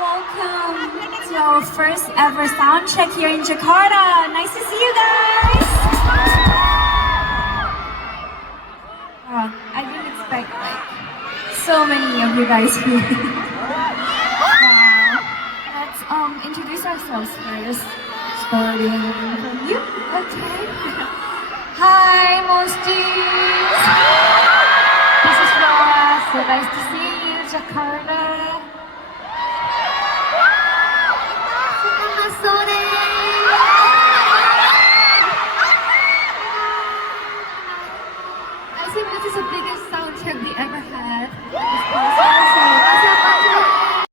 Welcome to our first ever sound check here in Jakarta. Nice to see you guys. Wow, I didn't expect like so many of you guys here. Wow. Let's introduce ourselves first. Starting from you. Okay. Hi, Monsties. This is Flora. So nice to see you, Jakarta.